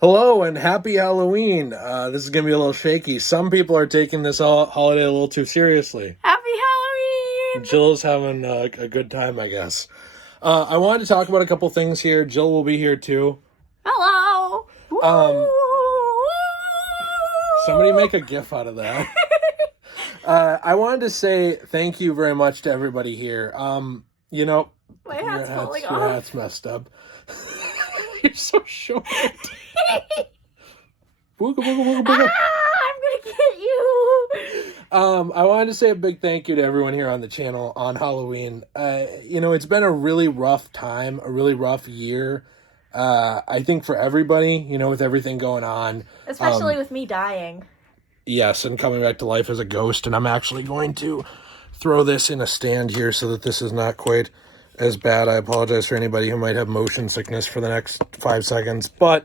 Hello and happy Halloween. This is going to be a little shaky. Some people are taking this holiday a little too seriously. Happy Halloween! Jill's having a good time, I guess. I wanted to talk about a couple things here. Jill will be here too. Hello! Somebody make a gif out of that. I wanted to say thank you very much to everybody here. My hat's falling off. Your hat's messed up. You're so short. Booga, booga, booga, booga. I'm gonna get you! I wanted to say a big thank you to everyone here on the channel on Halloween. It's been a really rough time, a really rough year. I think for everybody, with everything going on. Especially with me dying. Yes, and coming back to life as a ghost. And I'm actually going to throw this in a stand here so that this is not quite as bad. I apologize for anybody who might have motion sickness for the next 5 seconds. But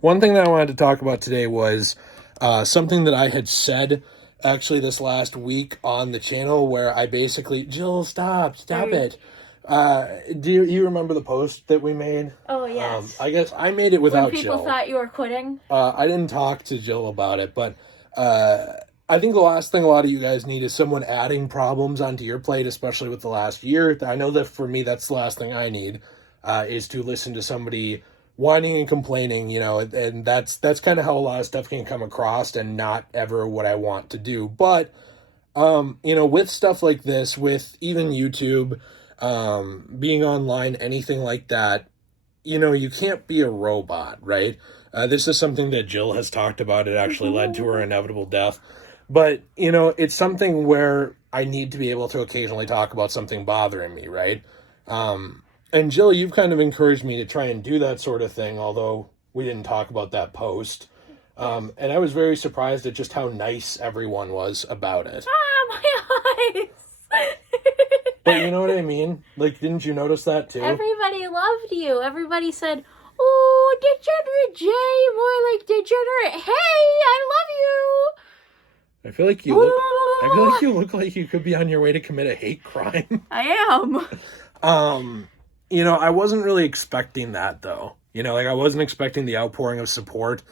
one thing that I wanted to talk about today was something that I had said actually this last week on the channel where I basically, Jill, stop it. Do you remember the post that we made? Oh, yes. I guess I made it without Jill. When people thought you were quitting? I didn't talk to Jill about it, but I think the last thing a lot of you guys need is someone adding problems onto your plate, especially with the last year. I know that for me, that's the last thing I need, is to listen to somebody whining and complaining, and that's kind of how a lot of stuff can come across and not ever what I want to do. But, with stuff like this, with even YouTube, being online, anything like that, you can't be a robot, right? This is something that Jill has talked about. It actually led to her inevitable death. But, it's something where I need to be able to occasionally talk about something bothering me, right? And Jill, you've kind of encouraged me to try and do that sort of thing, although we didn't talk about that post. And I was very surprised at just how nice everyone was about it. My eyes! But you know what I mean? Like, didn't you notice that too? Everybody loved you. Everybody said, "Oh, Degenerate J, more like Degenerate. Hey, I love you." I feel like you look like you could be on your way to commit a hate crime. I am. I wasn't really expecting that though. I wasn't expecting the outpouring of support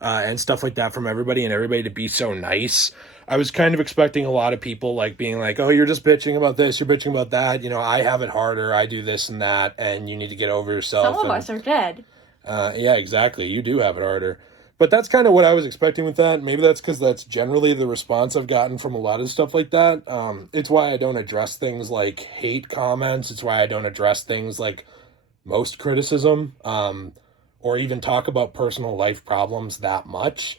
and stuff like that from everybody and everybody to be so nice. I was kind of expecting a lot of people being like, "Oh, you're just bitching about this, you're bitching about that. I have it harder, I do this and that, and you need to get over yourself." Some of us are dead. Yeah, exactly. You do have it harder. But that's kind of what I was expecting with that. Maybe that's because that's generally the response I've gotten from a lot of stuff like that. It's why I don't address things like hate comments. It's why I don't address things like most criticism, or even talk about personal life problems that much.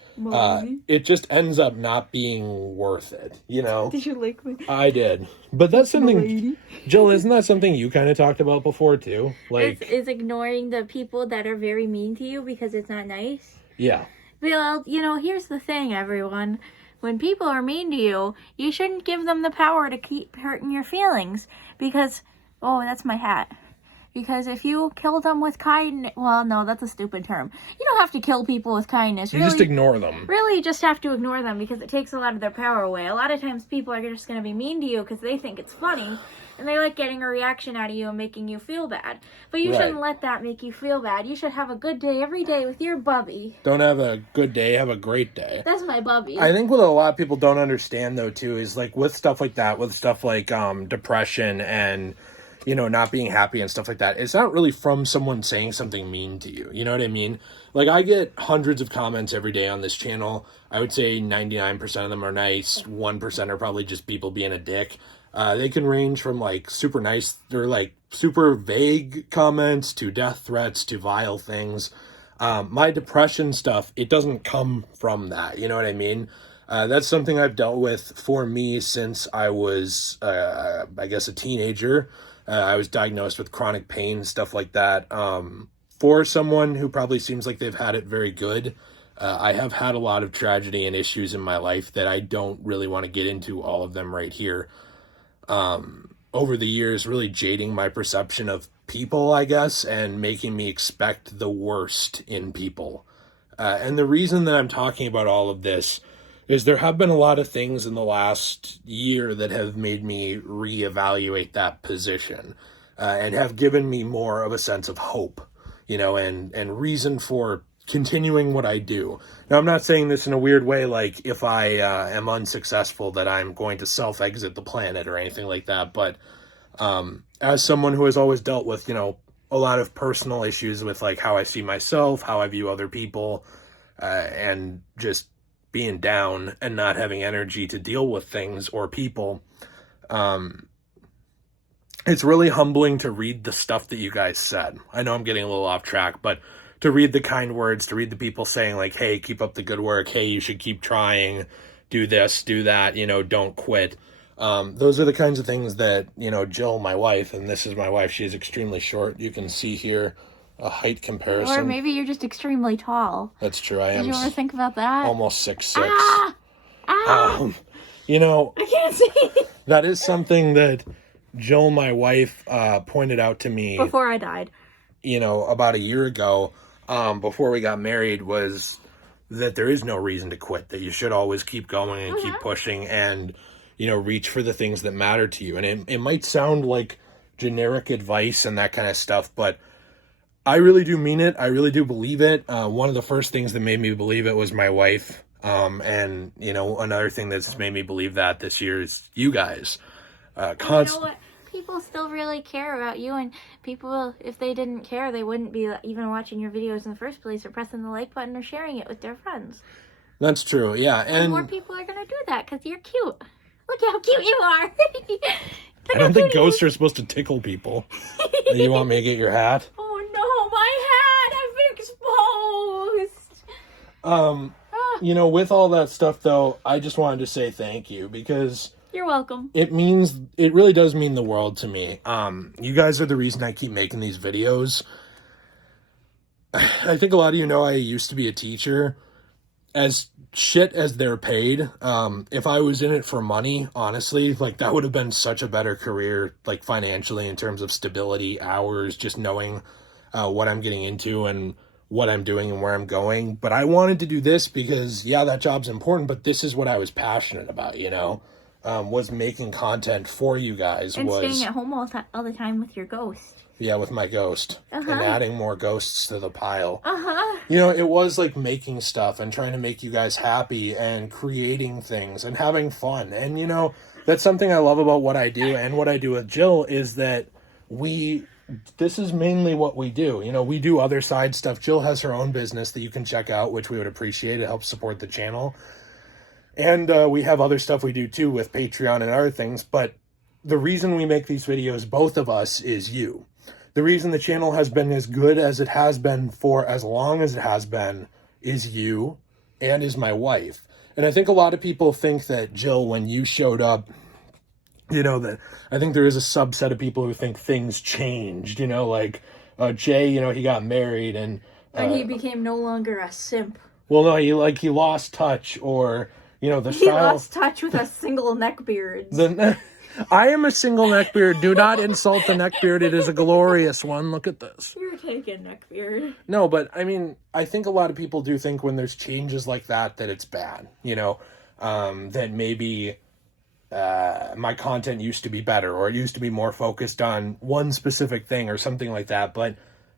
It just ends up not being worth it, Did you like me? I did. But that's something, Jill, isn't that something you kind of talked about before too? Is ignoring the people that are very mean to you because it's not nice? Yeah. Well, here's the thing, everyone. When people are mean to you, you shouldn't give them the power to keep hurting your feelings. Because, that's my hat. Because if you kill them with kindness, well, no, that's a stupid term. You don't have to kill people with kindness. You just ignore them. Really, you just have to ignore them because it takes a lot of their power away. A lot of times people are just going to be mean to you because they think it's funny. And they like getting a reaction out of you and making you feel bad. But you shouldn't let that make you feel bad. You should have a good day every day with your bubby. Don't have a good day, have a great day. That's my bubby. I think what a lot of people don't understand, though, too, is with stuff like that, with stuff like depression and, not being happy and stuff like that, it's not really from someone saying something mean to you. You know what I mean? I get hundreds of comments every day on this channel. I would say 99% of them are nice. 1% are probably just people being a dick. They can range from super nice or super vague comments to death threats to vile things. My depression stuff, it doesn't come from that. You know what I mean? That's something I've dealt with for me since I was, I guess, a teenager. I was diagnosed with chronic pain, stuff like that. For someone who probably seems like they've had it very good, I have had a lot of tragedy and issues in my life that I don't really want to get into all of them right here. Over the years, really jading my perception of people, I guess, and making me expect the worst in people. And the reason that I'm talking about all of this is there have been a lot of things in the last year that have made me reevaluate that position, and have given me more of a sense of hope, and reason for continuing what I do. Now, I'm not saying this in a weird way, like if I am unsuccessful, that I'm going to self-exit the planet or anything like that. But as someone who has always dealt with, a lot of personal issues with like how I see myself, how I view other people, and just being down and not having energy to deal with things or people, it's really humbling to read the stuff that you guys said. I know I'm getting a little off track, but to read the kind words, to read the people saying like, hey, keep up the good work. Hey, you should keep trying, do this, do that, don't quit. Those are the kinds of things that, Jill, my wife, and this is my wife, she is extremely short. You can see here a height comparison. Or maybe you're just extremely tall. That's true. I am. Did you ever think about that? Almost 6'6". Ah! I can't see. That is something that Jill, my wife, pointed out to me before I died. About a year ago, before we got married, was that there is no reason to quit, that you should always keep going and keep pushing and, reach for the things that matter to you. And it might sound like generic advice and that kind of stuff, but I really do mean it. I really do believe it. One of the first things that made me believe it was my wife. And, another thing that's made me believe that this year is you guys. You know what? People still really care about you, and people, if they didn't care, they wouldn't be even watching your videos in the first place or pressing the like button or sharing it with their friends. That's true, yeah. And more people are going to do that because you're cute. Look how cute you are. I don't think ghosts are supposed to tickle people. You want me to get your hat? Oh no, my hat! I've been exposed. With all that stuff, though, I just wanted to say thank you because... You're welcome. It really does mean the world to me. You guys are the reason I keep making these videos. I think a lot of you know I used to be a teacher. As shit as they're paid, if I was in it for money, honestly, like that would have been such a better career, like financially in terms of stability, hours, just knowing what I'm getting into and what I'm doing and where I'm going. But I wanted to do this because, yeah, that job's important, but this is what I was passionate about, was making content for you guys. And staying at home all the time with your ghost. Yeah, with my ghost. And adding more ghosts to the pile. Uh-huh. It was like making stuff and trying to make you guys happy and creating things and having fun. And, that's something I love about what I do and what I do with Jill is that this is mainly what we do. We do other side stuff. Jill has her own business that you can check out, which we would appreciate. It helps support the channel. And we have other stuff we do too with Patreon and other things. But the reason we make these videos, both of us, is you. The reason the channel has been as good as it has been for as long as it has been is you and is my wife. And I think a lot of people think that, Jill, when you showed up, that I think there is a subset of people who think things changed, like Jay, he got married and he became no longer a simp. Well, no, he lost touch, or the he style. Lost touch with a single neckbeard. I am a single neckbeard. Do not insult the neckbeard. It is a glorious one. Look at this. You're taking neckbeard. No, but I think a lot of people do think when there's changes like that it's bad. That maybe my content used to be better, or it used to be more focused on one specific thing or something like that. But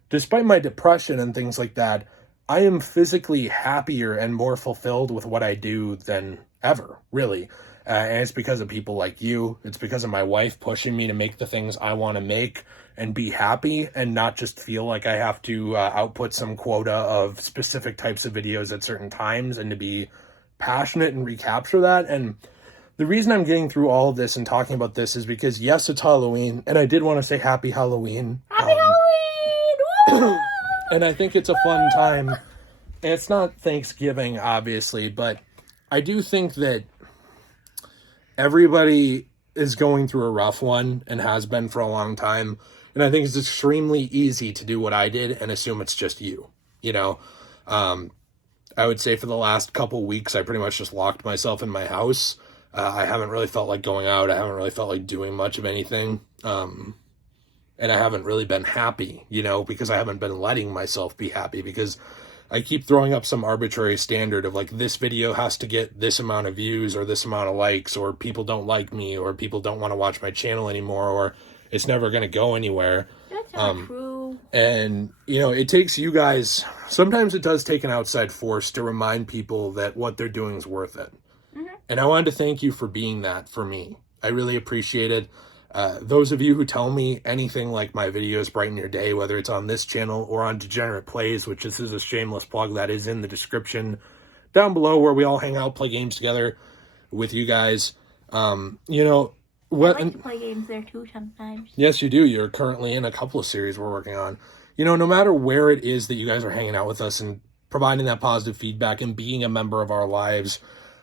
despite my depression and things like that, I am physically happier and more fulfilled with what I do than ever, really. And it's because of people like you. It's because of my wife pushing me to make the things I want to make and be happy and not just feel like I have to output some quota of specific types of videos at certain times, and to be passionate and recapture that. And the reason I'm getting through all of this and talking about this is because, yes, it's Halloween, and I did want to say Happy Halloween. Happy Halloween! And I think it's a fun time. And it's not Thanksgiving, obviously, but I do think that everybody is going through a rough one and has been for a long time. And I think it's extremely easy to do what I did and assume it's just you. I would say for the last couple weeks, I pretty much just locked myself in my house. I haven't really felt like going out. I haven't really felt like doing much of anything. And I haven't really been happy, because I haven't been letting myself be happy, because I keep throwing up some arbitrary standard of like, this video has to get this amount of views or this amount of likes, or people don't like me, or people don't want to watch my channel anymore, or it's never going to go anywhere. That's not true. And, you know, it takes you guys, sometimes it does take an outside force to remind people that what they're doing is worth it. And I wanted to thank you for being that for me. I really appreciate it. Those of you who tell me anything like my videos brighten your day, whether it's on this channel or on Degenerate Plays, which this is a shameless plug that is in the description down below, where we all hang out, play games together with you guys. You know, I like to play games there too sometimes. Yes, you do. You're currently in a couple of series we're working on. You know, no matter where it is that you guys are hanging out with us and providing that positive feedback and being a member of our lives,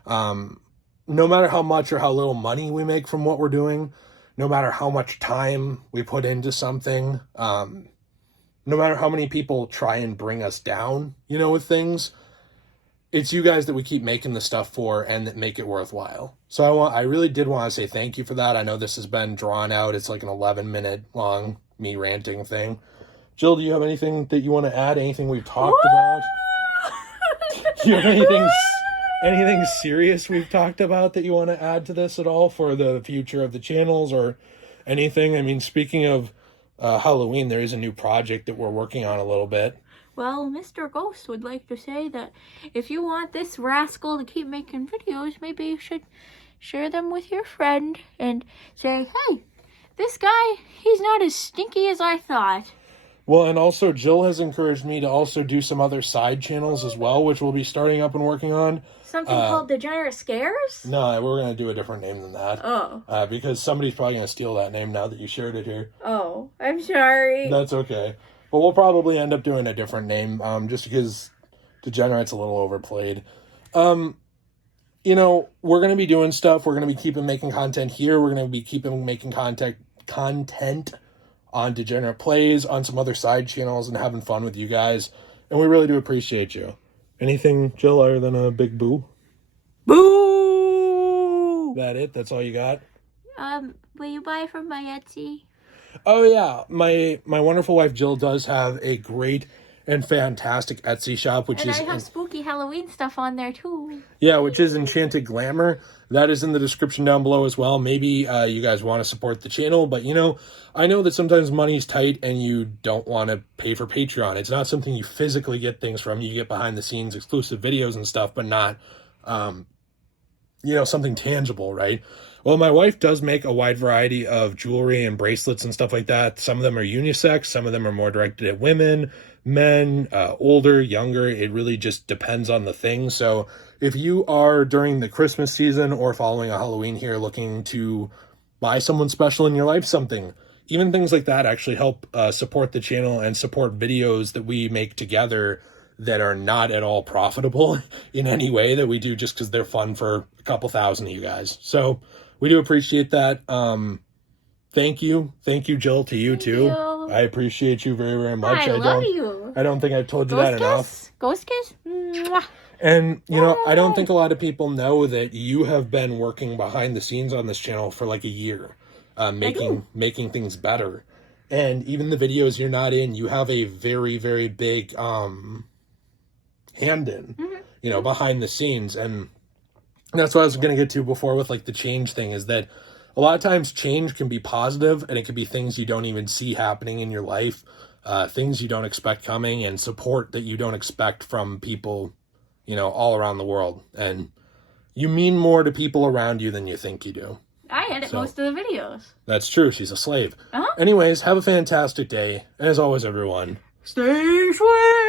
no matter how much or how little money we make from what we're doing, no matter how much time we put into something, no matter how many people try and bring us down, you know, with things, it's you guys that we keep making the stuff for and that make it worthwhile. So I really did want to say thank you for that. I know this has been drawn out. It's like an 11-minute long me ranting thing. Jill, do you have anything that you want to add? Anything we've talked about? Do you have anything serious we've talked about that you want to add to this at all for the future of the channels or anything? I mean, speaking of Halloween, there is a new project that we're working on a little bit. Well, Mr. Ghost would like to say that if you want this rascal to keep making videos, maybe you should share them with your friend and say, hey, this guy, he's not as stinky as I thought. Well, and also Jill has encouraged me to also do some other side channels as well, which we'll be starting up and working on. Something called Degenerate Scares? No, we're going to do a different name than that. Oh. Because somebody's probably going to steal that name now that you shared it here. Oh, I'm sorry. That's okay. But we'll probably end up doing a different name, just because Degenerate's a little overplayed. You know, we're going to be doing stuff. We're going to be keeping making content here. We're going to be keeping making content on Degenerate Plays, on some other side channels, and having fun with you guys. And we really do appreciate you. Anything, Jill, other than a big boo? Boo! That it? That's all you got? Will you buy from my Etsy? Oh, yeah. My wonderful wife, Jill, does have a great and fantastic Etsy shop, which is... And I have spooky Halloween stuff on there, too. Yeah, which is Enchanted Glamor. That is in the description down below as well. Maybe you guys want to support the channel, but, you know, I know that sometimes money's tight and you don't want to pay for Patreon. It's not something you physically get things from. You get behind-the-scenes exclusive videos and stuff, but not, you know, something tangible, right? Well, my wife does make a wide variety of jewelry and bracelets and stuff like that. Some of them are unisex. Some of them are more directed at women, men, older, younger. It really just depends on the thing. So if you are during the Christmas season or following a Halloween here looking to buy someone special in your life something, even things like that actually help support the channel and support videos that we make together that are not at all profitable in any way, that we do just because they're fun for a couple thousand of you guys. So we do appreciate that. Thank you. Thank you, Jill, to you too. I appreciate you very, very much. I love you. I don't think I've told you that enough. Ghost kiss? Mwah. And, you know, I don't think a lot of people know that you have been working behind the scenes on this channel for like a year, making things better. And even the videos you're not in, you have a very, very big hand in, you know, behind the scenes. And that's what I was going to get to before with like the change thing, is that a lot of times change can be positive and it can be things you don't even see happening in your life, things you don't expect coming, and support that you don't expect from people, you know, all around the world. And you mean more to people around you than you think you do. I edit most of the videos. That's true. She's a slave. Anyways, have a fantastic day. And as always, everyone, stay sweet.